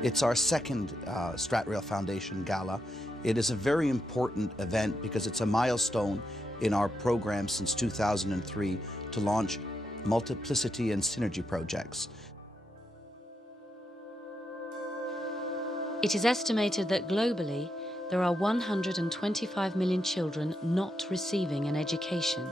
It's our second Stratreal Foundation Gala. It is a very important event because it's a milestone in our program since 2003 to launch multiplicity and synergy projects. It is estimated that globally there are 125 million children not receiving an education.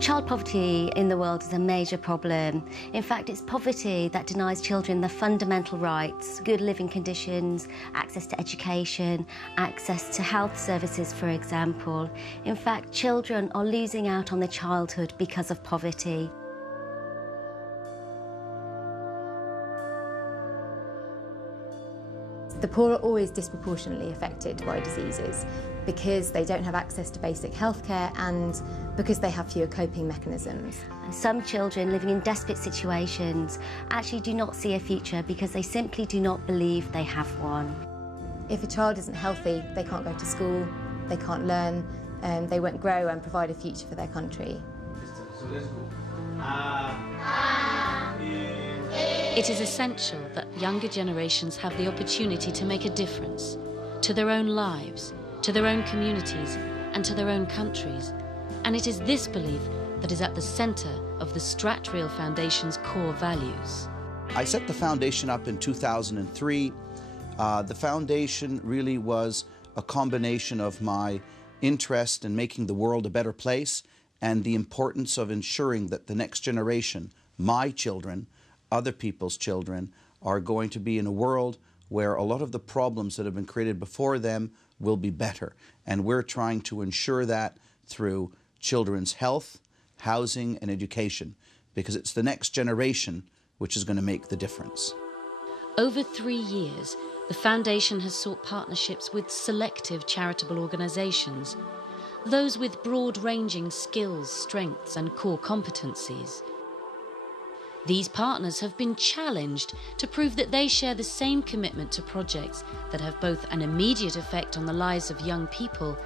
Child poverty in the world is a major problem. In fact, it's poverty that denies children their fundamental rights, good living conditions, access to education, access to health services, for example. In fact, children are losing out on their childhood because of poverty. The poor are always disproportionately affected by diseases because they don't have access to basic healthcare and because they have fewer coping mechanisms. And some children living in desperate situations actually do not see a future because they simply do not believe they have one. If a child isn't healthy, they can't go to school, they can't learn, they won't grow and provide a future for their country. So let's go. It is essential that younger generations have the opportunity to make a difference to their own lives, to their own communities, and to their own countries. And it is this belief that is at the centre of the Stratreal Foundation's core values. I set the foundation up in 2003. The foundation really was a combination of my interest in making the world a better place and the importance of ensuring that the next generation, my children, other people's children, are going to be in a world where a lot of the problems that have been created before them will be better. And we're trying to ensure that through children's health, housing, and education, because it's the next generation which is going to make the difference. Over 3 years, the Foundation has sought partnerships with selective charitable organisations, those with broad-ranging skills, strengths and core competencies. These partners have been challenged to prove that they share the same commitment to projects that have both an immediate effect on the lives of young people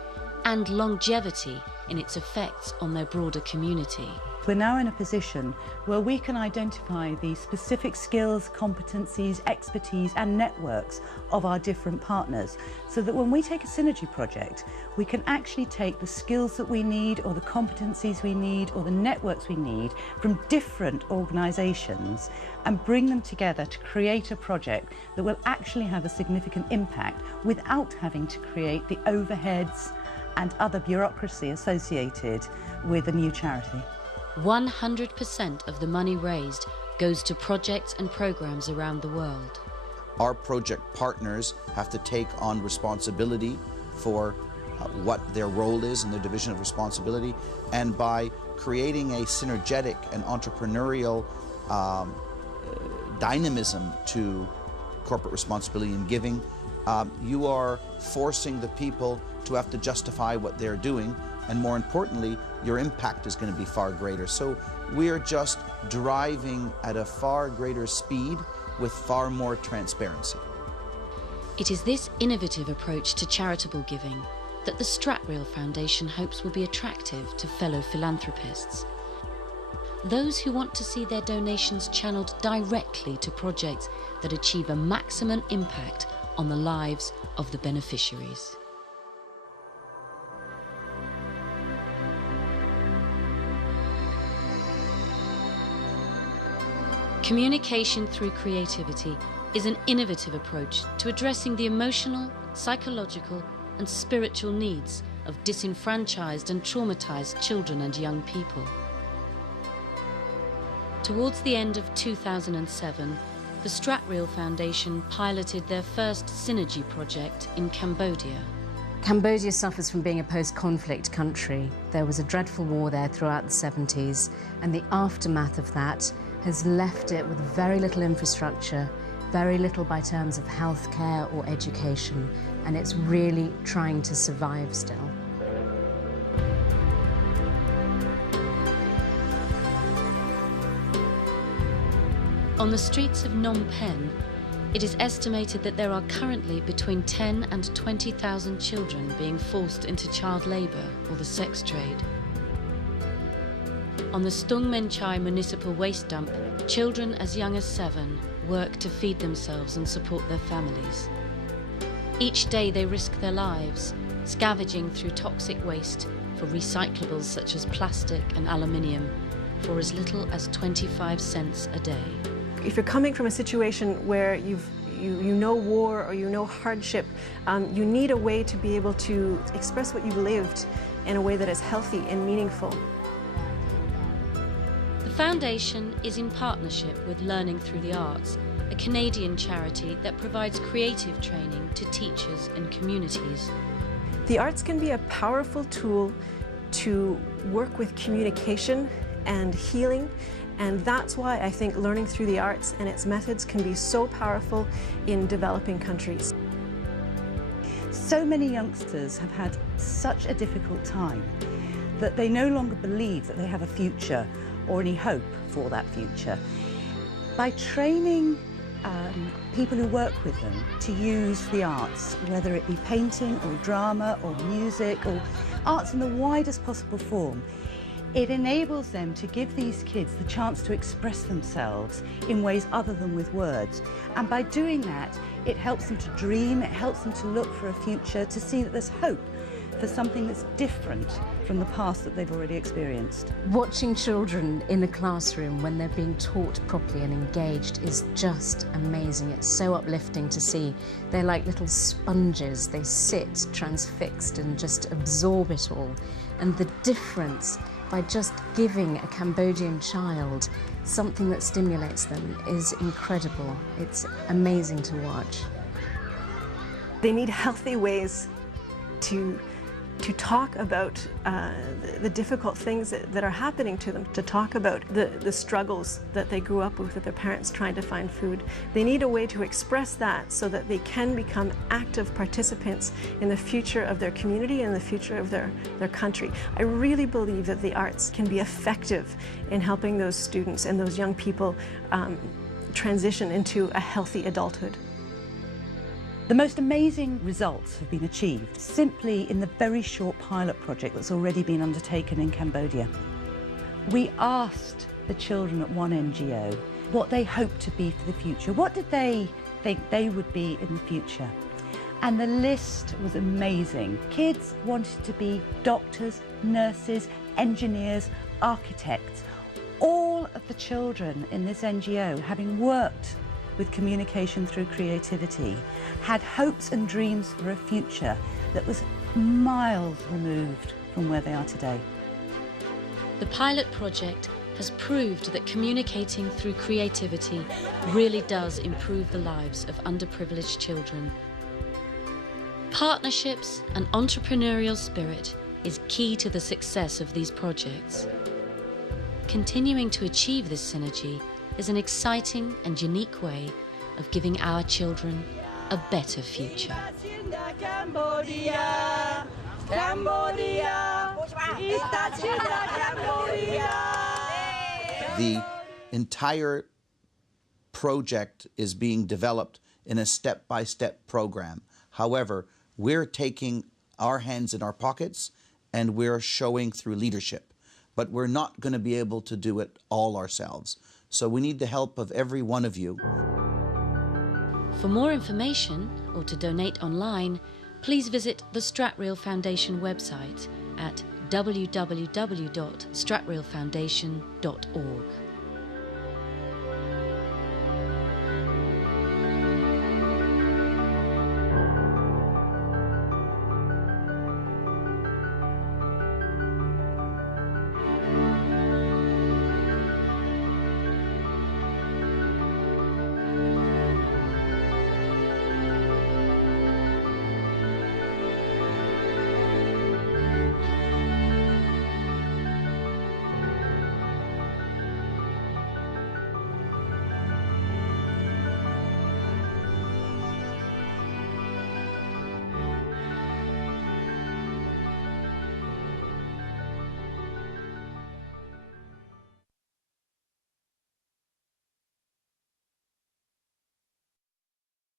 and longevity in its effects on their broader community. We're now in a position where we can identify the specific skills, competencies, expertise and networks of our different partners, so that when we take a synergy project, we can actually take the skills that we need or the competencies we need or the networks we need from different organisations and bring them together to create a project that will actually have a significant impact without having to create the overheads and other bureaucracy associated with a new charity. 100% of the money raised goes to projects and programs around the world. Our project partners have to take on responsibility for what their role is in their division of responsibility, and by creating a synergetic and entrepreneurial dynamism to corporate responsibility and giving, you are forcing the people to have to justify what they're doing, and more importantly, your impact is going to be far greater. So we are just driving at a far greater speed with far more transparency. It is this innovative approach to charitable giving that the Stratreal Foundation hopes will be attractive to fellow philanthropists. Those who want to see their donations channeled directly to projects that achieve a maximum impact on the lives of the beneficiaries. Communication through creativity is an innovative approach to addressing the emotional, psychological and spiritual needs of disenfranchised and traumatized children and young people. Towards the end of 2007, the Stratreal Foundation piloted their first synergy project in Cambodia. Cambodia suffers from being a post-conflict country. There was a dreadful war there throughout the 70s, and the aftermath of that has left it with very little infrastructure, very little by terms of healthcare or education, and it's really trying to survive still. On the streets of Phnom Penh, it is estimated that there are currently between 10 and 20,000 children being forced into child labour or the sex trade. On the Stung Menchai municipal waste dump, children as young as 7 work to feed themselves and support their families. Each day they risk their lives, scavenging through toxic waste for recyclables such as plastic and aluminium for as little as 25 cents a day. If you're coming from a situation where you know war or you know hardship, you need a way to be able to express what you've lived in a way that is healthy and meaningful. The foundation is in partnership with Learning Through the Arts, a Canadian charity that provides creative training to teachers and communities. The arts can be a powerful tool to work with communication and healing, and that's why I think Learning Through the Arts and its methods can be so powerful in developing countries. So many youngsters have had such a difficult time that they no longer believe that they have a future or any hope for that future. By training people who work with them to use the arts, whether it be painting or drama or music or arts in the widest possible form, it enables them to give these kids the chance to express themselves in ways other than with words. And by doing that, it helps them to dream, it helps them to look for a future, to see that there's hope for something that's different from the past that they've already experienced. Watching children in a classroom when they're being taught properly and engaged is just amazing. It's so uplifting to see. They're like little sponges. They sit transfixed and just absorb it all. And the difference by just giving a Cambodian child something that stimulates them is incredible. It's amazing to watch. They need healthy ways to talk about the difficult things that are happening to them, to talk about the struggles that they grew up with their parents trying to find food. They need a way to express that so that they can become active participants in the future of their community and the future of their country. I really believe that the arts can be effective in helping those students and those young people transition into a healthy adulthood. The most amazing results have been achieved simply in the very short pilot project that's already been undertaken in Cambodia. We asked the children at one NGO what they hoped to be for the future. What did they think they would be in the future? And the list was amazing. Kids wanted to be doctors, nurses, engineers, architects. All of the children in this NGO, having worked with communication through creativity, had hopes and dreams for a future that was miles removed from where they are today. The pilot project has proved that communicating through creativity really does improve the lives of underprivileged children. Partnerships and entrepreneurial spirit is key to the success of these projects. Continuing to achieve this synergy is an exciting and unique way of giving our children a better future. The entire project is being developed in a step-by-step program. However, we're taking our hands in our pockets and we're showing through leadership. But we're not going to be able to do it all ourselves. So we need the help of every one of you. For more information or to donate online, please visit the Stratreal Foundation website at www.stratrealfoundation.org.